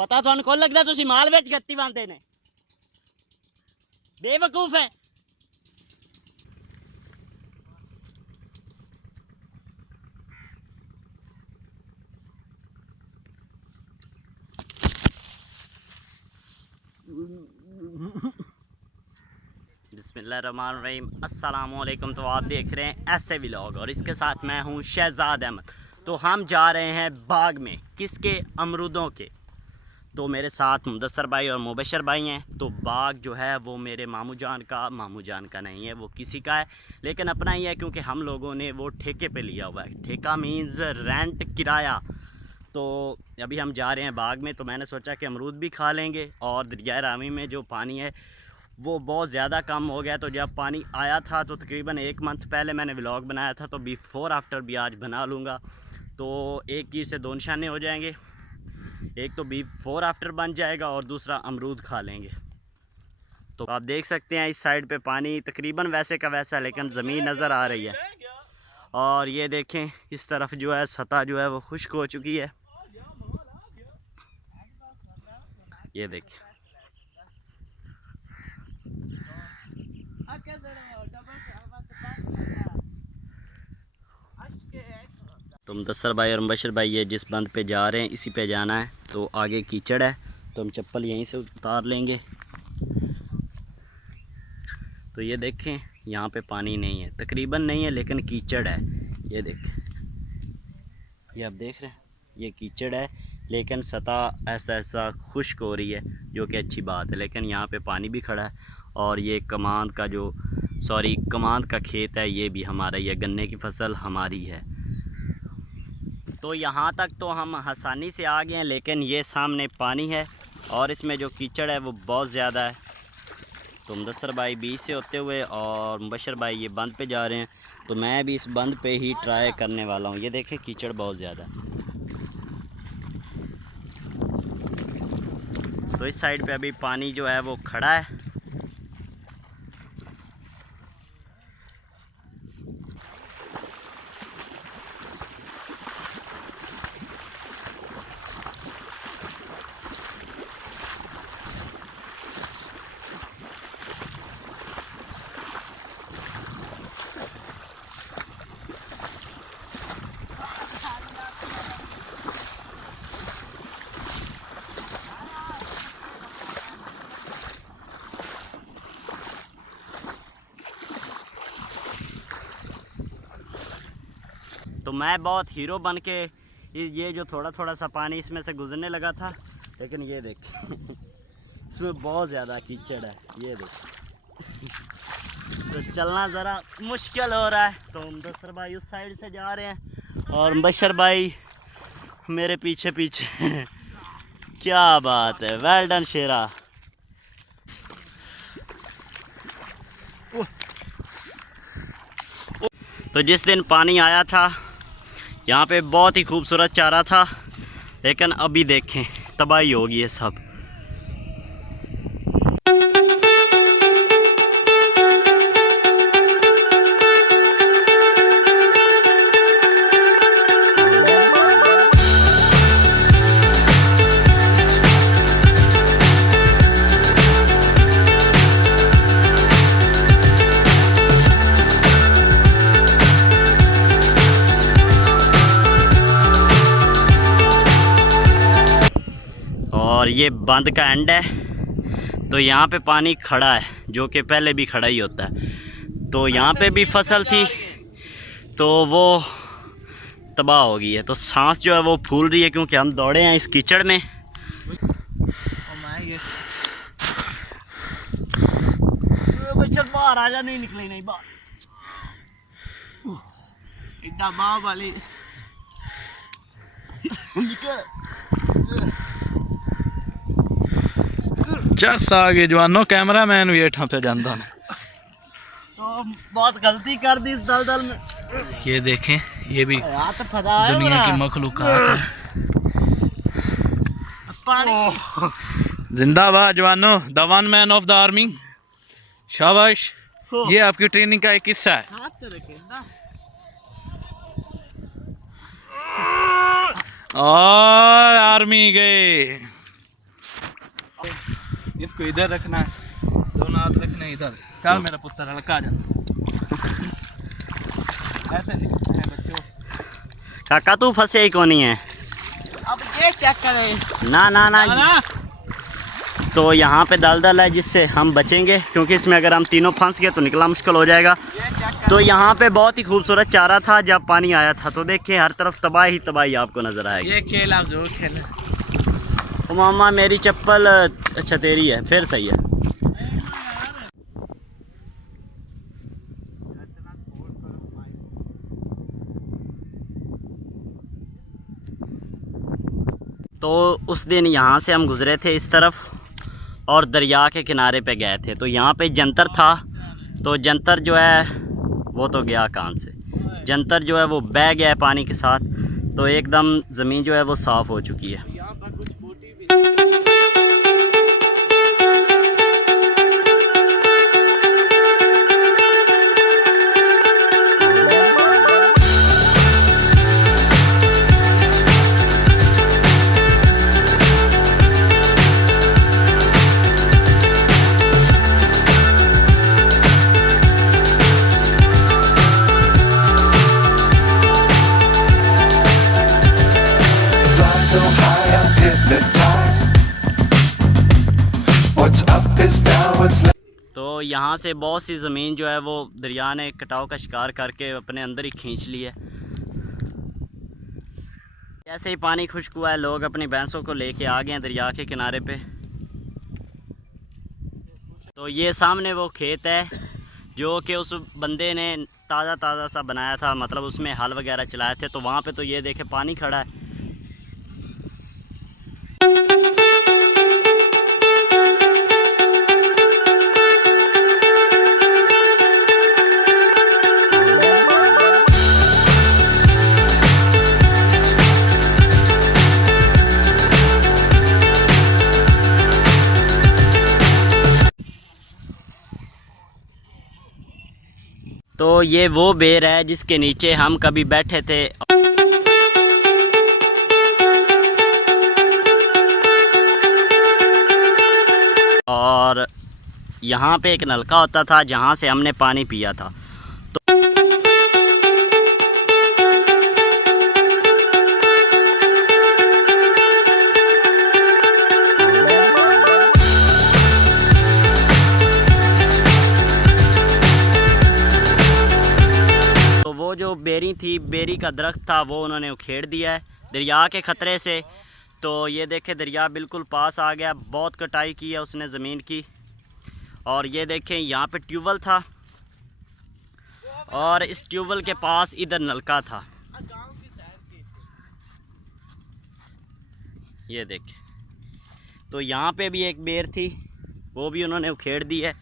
पता ਤੁਹਾਨੂੰ ਕੋਲ ਲੱਗਦਾ ਤੁਸੀਂ ਮਾਲ ਵਿੱਚ ਗੱਤੀ ਪਾਉਂਦੇ ਨੇ बेवकूफ है। बिस्मिल्लाहिर्रहमानिर्रहीम, अस्सलामुअलैकुम। तो आप देख रहे हैं ऐसे व्लॉग और इसके साथ मैं हूं शहजाद अहमद। तो हम जा रहे हैं बाग में, किसके? अमरूदों के। तो मेरे साथ मुदस्सर भाई और मुबशर भाई हैं। तो बाग जो है वो मेरे मामू जान का नहीं है, वो किसी का है लेकिन अपना ही है, क्योंकि हम लोगों ने वो ठेके पे लिया हुआ है। ठेका मीन्स रेंट, किराया। तो अभी हम जा रहे हैं बाग में। तो मैंने सोचा कि अमरूद भी खा लेंगे। और दरियाए रावी में जो पानी है वो बहुत ज़्यादा कम हो गया। तो जब पानी आया था तो तकरीबन 1 मंथ पहले मैंने व्लॉग बनाया था, तो बिफ़ोर आफ्टर भी आज बना लूँगा। तो एक चीज़ से दो निशाने हो जाएंगे, एक तो बिफ़ोर आफ्टर बन जाएगा और दूसरा अमरूद खा लेंगे। तो आप देख सकते हैं इस साइड पे पानी तकरीबन वैसे का वैसा, लेकिन ज़मीन नज़र आ रही है। और ये देखें इस तरफ जो है सतह जो है वो खुश्क हो चुकी है। ये देखें, तो मुदस्सर भाई और मुबशर भाई ये जिस बंद पे जा रहे हैं इसी पे जाना है। तो आगे कीचड़ है तो हम चप्पल यहीं से उतार लेंगे। तो ये देखें यहाँ पे पानी नहीं है, तकरीबन नहीं है, लेकिन कीचड़ है। ये देखें, ये आप देख रहे हैं, ये कीचड़ है लेकिन सतह ऐसा ऐसा खुश्क हो रही है, जो कि अच्छी बात है। लेकिन यहाँ पे पानी भी खड़ा है। और ये कमांद का खेत है, ये भी हमारा, ये गन्ने की फसल हमारी है। तो यहाँ तक तो हम आसानी से आ गए हैं, लेकिन ये सामने पानी है और इसमें जो कीचड़ है वो बहुत ज़्यादा है। तो मुदस्सर भाई बीच से होते हुए और मुबशर भाई ये बंद पे जा रहे हैं। तो मैं भी इस बंद पे ही ट्राई करने वाला हूँ। ये देखें कीचड़ बहुत ज़्यादा है। तो इस साइड पे अभी पानी जो है वो खड़ा है। तो मैं बहुत हीरो बन के ये जो थोड़ा थोड़ा सा पानी इसमें से गुजरने लगा था, लेकिन ये देख इसमें बहुत ज़्यादा कीचड़ है। ये देख तो चलना ज़रा मुश्किल हो रहा है। तो मुदस्सर भाई उस साइड से जा रहे हैं और मुबशर भाई मेरे पीछे पीछे क्या बात है, वेल डन शेरा। तो जिस दिन पानी आया था यहाँ पे बहुत ही खूबसूरत चारा था, लेकिन अभी देखें तबाही होगी है सब। और ये बंद का एंड है। तो यहाँ पे पानी खड़ा है, जो कि पहले भी खड़ा ही होता है। तो यहाँ पे भी फसल थी तो वो तबाह हो गई है। तो सांस जो है वो फूल रही है, क्योंकि हम दौड़े हैं इस कीचड़ में। बाहर आजा, नहीं निकले नहीं बाहर, इतना बाव वाली चस आ गए जवानों, कैमरा मैन भी हेठा पे जाता है। तो बहुत गलती कर दी इस दलदल में। ये देखें, ये भी दुनिया की मखलूकात है। जिंदाबाद जवानों, the one man of the army, शाबाश। ये आपकी ट्रेनिंग का एक हिस्सा है। और आर्मी गए। इसको इधर रखना है, दोनों हाथ रखने हैं इधर। चल मेरा पुत्र हल्का आ जा। ऐसे निकलते हैं बच्चों। काका तू फंसे ही कौन है। अब ये क्या करें? ना ना ना, तो यहाँ पे दलदल है जिससे हम बचेंगे, क्योंकि इसमें अगर हम तीनों फंस गए तो निकलना मुश्किल हो जाएगा। तो यहाँ पे बहुत ही खूबसूरत चारा था जब पानी आया था, तो देखिए हर तरफ तबाही तबाही आपको नज़र आएगी। ये खेल आप जरूर खेलें। तो मामा मेरी चप्पल, अच्छा तेरी है, फिर सही है। तो उस दिन यहाँ से हम गुज़रे थे इस तरफ और दरिया के किनारे पे गए थे। तो यहाँ पे जंतर था, तो जंतर जो है वो तो गया काम से, जंतर जो है वो बह गया है पानी के साथ। तो एकदम ज़मीन जो है वो साफ़ हो चुकी है। So high I'm hypnotized. What's up is down, what's left. तो यहाँ से बहुत सी ज़मीन जो है वो दरिया ने कटाव का शिकार करके अपने अंदर ही खींच ली है। जैसे ही पानी खुश्क हुआ है, लोग अपनी भैंसों को लेके आ गए हैं दरिया के किनारे पे। तो ये सामने वो खेत है जो कि उस बंदे ने ताज़ा ताज़ा सा बनाया था, मतलब उसमें हल वगैरह चलाए थे। तो वहाँ पे तो ये देखे पानी खड़ा है। तो ये वो बेर है जिसके नीचे हम कभी बैठे थे। और यहाँ पे एक नलका होता था जहाँ से हमने पानी पिया था। तो वो जो बेरी थी, बेरी का दरख्त था, वो उन्होंने उखेड़ दिया है दरिया के ख़तरे से। तो ये देखें दरिया बिल्कुल पास आ गया, बहुत कटाई की है उसने ज़मीन की। और ये देखें यहाँ पे ट्यूबवेल था और इस ट्यूबवेल के पास इधर नलका था। ये देखें, तो यहाँ पे भी एक बेर थी, वो भी उन्होंने उखेड़ दी है।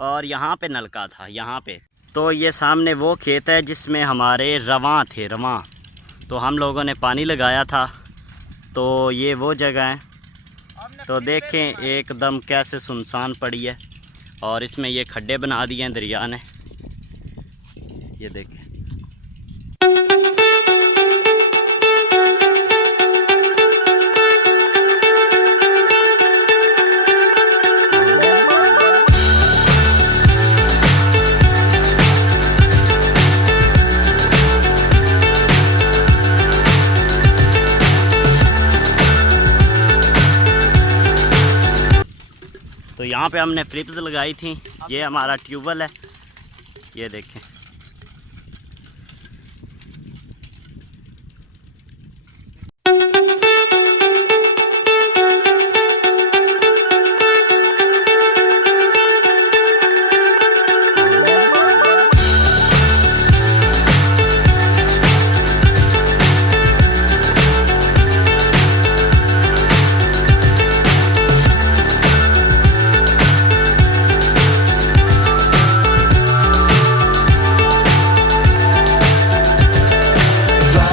और यहाँ पे नलका था यहाँ पे। तो ये सामने वो खेत है जिसमें हमारे रवां थे, रवां। तो हम लोगों ने पानी लगाया था। तो ये वो जगह है। तो देखें एकदम कैसे सुनसान पड़ी है और इसमें ये खड्डे बना दिए हैं दरिया ने। ये देखें। तो यहाँ पे हमने फ्लिप्स लगाई थी। ये हमारा ट्यूबवेल है, ये देखें।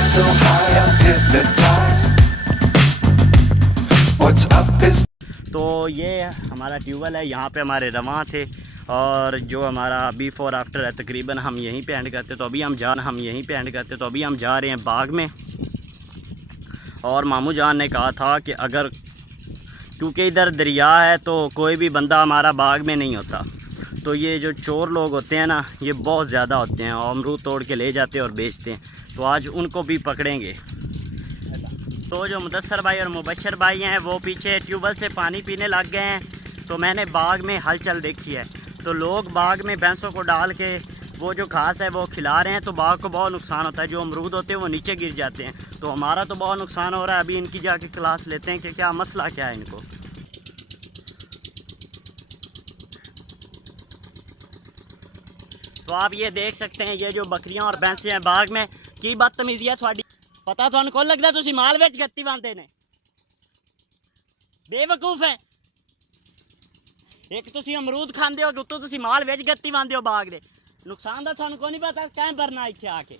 So high I'm hypnotized. What's up is. तो ये हमारा ट्यूबवेल है, यहाँ पे हमारे रवां थे। और जो हमारा बिफोर आफ्टर है तकरीबन हम यहीं पे एंड करते। तो अभी हम जा रहे हैं बाग में। और मामू जान ने कहा था कि अगर क्योंकि इधर दरिया है तो कोई भी बंदा हमारा बाग में नहीं होता। तो ये जो चोर लोग होते हैं ना, ये बहुत ज़्यादा होते हैं और अमरूद तोड़ के ले जाते हैं और बेचते हैं। तो आज उनको भी पकड़ेंगे। तो जो मुदस्सर भाई और मुबशर भाई हैं वो पीछे ट्यूबवेल से पानी पीने लग गए हैं। तो मैंने बाग में हलचल देखी है, तो लोग बाग में भैंसों को डाल के वो जो घास है वो खिला रहे हैं, तो बाग को बहुत नुकसान होता है। जो अमरूद होते हैं वो नीचे गिर जाते हैं, तो हमारा तो बहुत नुकसान हो रहा है। अभी इनकी जाके क्लास लेते हैं कि क्या मसला क्या है इनको। तो आप ये देख सकते हैं, ये जो बकरियां और भैंसें हैं बाग में, की बदतमीजी है थोड़ी। पता तुहानू कौन लगता तुसी माल विच गत्ती पांदे ने, बेवकूफ है। एक तुसी अमरूद खांदे हो, उत्तों तुसी माल विच गत्ती पांदे हो बाग दे। नुकसान दा तुहानू कोई नहीं पता, कैं भरना इत्थे आके।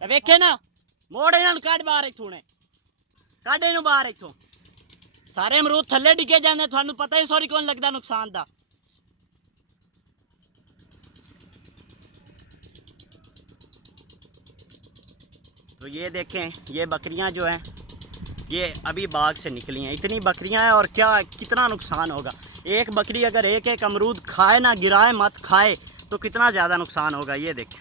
वेखे ना, मोड़ इन्हां नूं कढ बाहर इत्थों ने, कढ इन्हूं बाहर इत्थों। सारे अमरूद थल्ले डिगे जांदे, तुहानू पता ही सॉरी कौन लगदा नुकसान दा। तो ये देखें, ये बकरियां जो हैं ये अभी बाग से निकली हैं। इतनी बकरियां हैं और क्या कितना नुकसान होगा। एक बकरी अगर एक एक अमरूद खाए ना, गिराए मत, खाए तो कितना ज़्यादा नुकसान होगा। ये देखें,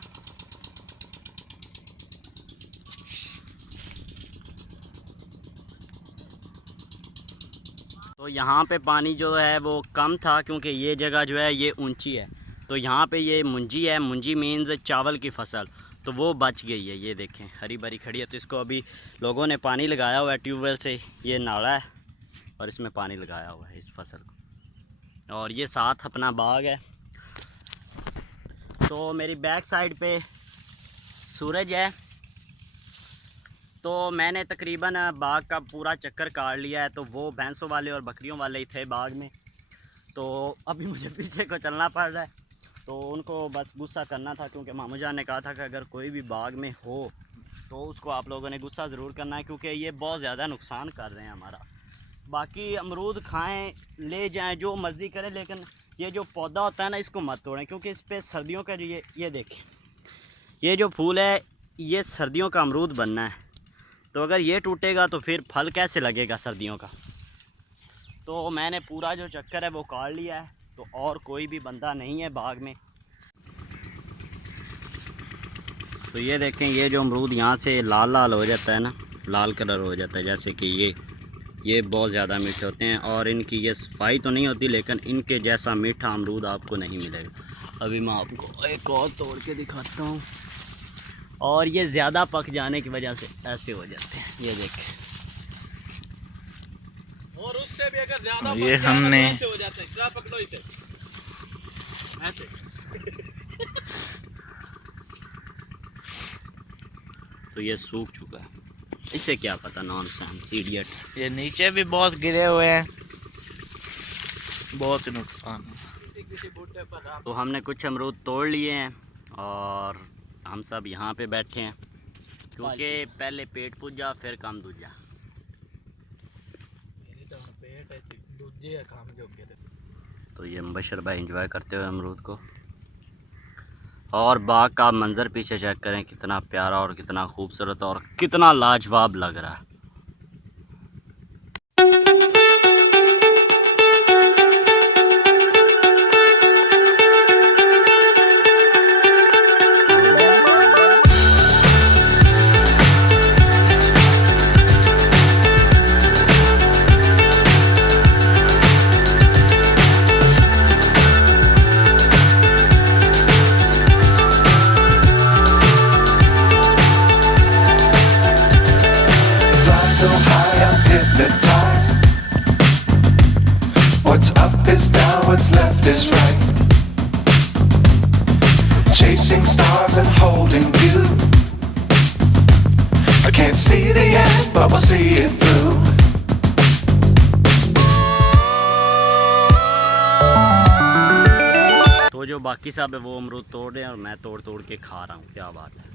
तो यहाँ पे पानी जो है वो कम था क्योंकि ये जगह जो है ये ऊंची है। तो यहाँ पे ये मुंजी है, मुंजी मीन्स चावल की फसल, तो वो बच गई है। ये देखें हरी भरी खड़ी है। तो इसको अभी लोगों ने पानी लगाया हुआ है ट्यूबवेल से, ये नाला है और इसमें पानी लगाया हुआ है इस फसल को। और ये साथ अपना बाग है। तो मेरी बैक साइड पे सूरज है। तो मैंने तकरीबन बाग का पूरा चक्कर काट लिया है। तो वो भैंसों वाले और बकरियों वाले ही थे बाग में, तो अभी मुझे पीछे को चलना पड़ रहा है। तो उनको बस गुस्सा करना था क्योंकि मामू जान ने कहा था कि अगर कोई भी बाग में हो तो उसको आप लोगों ने गुस्सा ज़रूर करना है, क्योंकि ये बहुत ज़्यादा नुकसान कर रहे हैं हमारा। बाकी अमरूद खाएं, ले जाएं, जो मर्ज़ी करें, लेकिन ये जो पौधा होता है ना इसको मत तोड़ें, क्योंकि इस पर सर्दियों का जो ये देखें, ये जो फूल है ये सर्दियों का अमरूद बनना है। तो अगर ये टूटेगा तो फिर फल कैसे लगेगा सर्दियों का। तो मैंने पूरा जो चक्कर है वो काट लिया है। तो और कोई भी बंदा नहीं है बाग में। तो ये देखें, ये जो अमरूद यहाँ से लाल लाल हो जाता है ना, लाल कलर हो जाता है, जैसे कि ये बहुत ज़्यादा मीठे होते हैं और इनकी ये सफाई तो नहीं होती, लेकिन इनके जैसा मीठा अमरूद आपको नहीं मिलेगा। अभी मैं आपको एक और तोड़ के दिखाता हूँ। और ये ज़्यादा पक जाने की वजह से ऐसे हो जाते हैं, ये देखें। और उससे भी अगर ज्यादा ये हमने हो जाता है, इतना पकड़ो इसे ऐसे। तो ये सूख चुका है, इसे क्या पता, नॉनसेंस इडियट। ये नीचे भी बहुत गिरे हुए हैं, बहुत नुकसान है। तो हमने कुछ अमरूद तोड़ लिए हैं और हम सब यहाँ पे बैठे हैं, क्योंकि पहले पेट पूजा फिर काम दूजा। तो ये मुबशर भाई एंजॉय करते हुए अमरूद को। और बाग का मंज़र पीछे चेक करें, कितना प्यारा और कितना खूबसूरत और कितना लाजवाब लग रहा है। So high, I'm hypnotized. What's up is down, what's left is right. Chasing stars and holding you. I can't see the end, but we'll see it through. तो जो बाकी सब है वो अमरूद तोड़ रहे हैं और मैं तोड़ तोड़ के खा रहा हूँ। क्या बात है।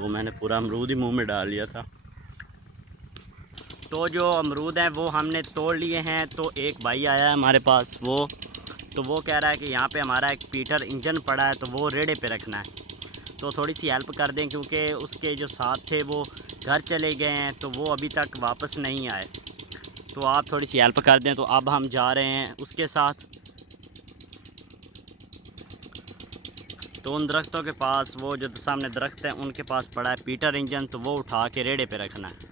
तो मैंने पूरा अमरूद ही मुंह में डाल लिया था। तो जो अमरूद हैं वो हमने तोड़ लिए हैं। तो एक भाई आया है हमारे पास, तो वो कह रहा है कि यहाँ पे हमारा एक पीटर इंजन पड़ा है, तो वो रेड़े पे रखना है। तो थोड़ी सी हेल्प कर दें, क्योंकि उसके जो साथ थे वो घर चले गए हैं, तो वो अभी तक वापस नहीं आए। तो आप थोड़ी सी हेल्प कर दें। तो अब हम जा रहे हैं उसके साथ। तो उन दरख्तों के पास, वो जो सामने दरख्त हैं उनके पास पड़ा है पीटर इंजन, तो वो उठा के रेड़े पे रखना है।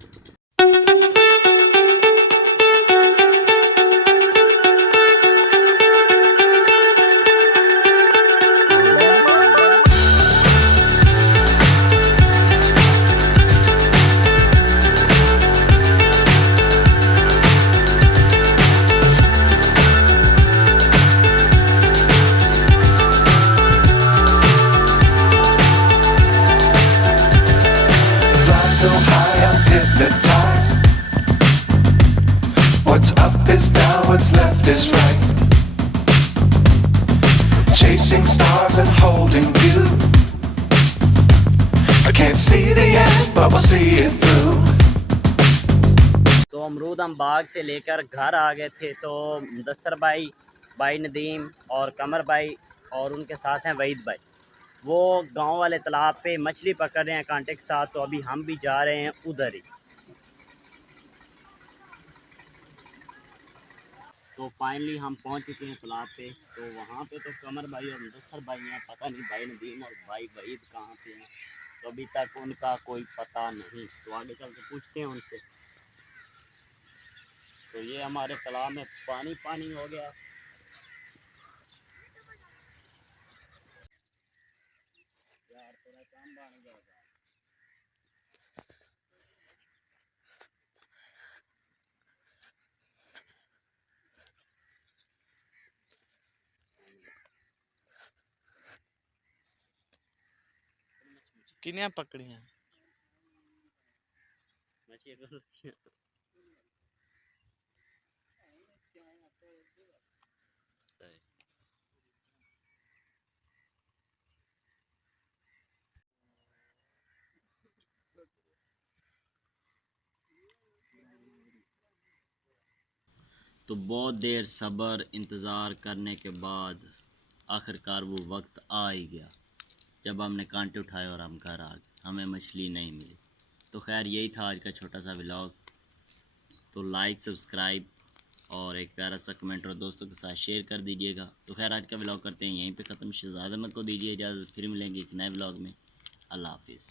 Fly so high, I'm hypnotized. What's up is down, what's left is right. Chasing stars and holding you. I can't see the end, but we'll see it through. तो अमरूद हम बाग से लेकर घर आ गए थे। तो मुदस्सर भाई, भाई नदीम और कमर भाई और उनके साथ हैं वहीद भाई, वो गांव वाले तालाब पे मछली पकड़ रहे हैं कांटे के साथ। तो अभी हम भी जा रहे हैं उधर ही। तो फाइनली हम पहुंच चुके हैं तालाब पे। तो वहाँ पे तो कमर भाई और मुदस्सर भाई हैं, पता नहीं भाई नदीम और भाई वहीद कहाँ पे हैं। तो अभी तक उनका कोई पता नहीं। तो आगे चल के पूछते हैं उनसे। तो ये हमारे तालाब में पानी पानी हो गया। यार थोड़ा काम बन जाएगा। किनिया पकड़ी हैं? मछली को सही। तो बहुत देर सब्र इंतज़ार करने के बाद आखिरकार वो वक्त आ ही गया जब हमने कांटे उठाए और हम घर आ गए। हमें मछली नहीं मिली। तो खैर यही था आज का छोटा सा व्लॉग। तो लाइक, सब्सक्राइब और एक प्यारा सा कमेंट और दोस्तों के साथ शेयर कर दीजिएगा। तो खैर आज का व्लॉग करते हैं यहीं पे ख़त्म। शहजाद अहमद को दीजिए इजाज़त, फिर मिलेंगे एक नए व्लॉग में। अल्लाह हाफिज़।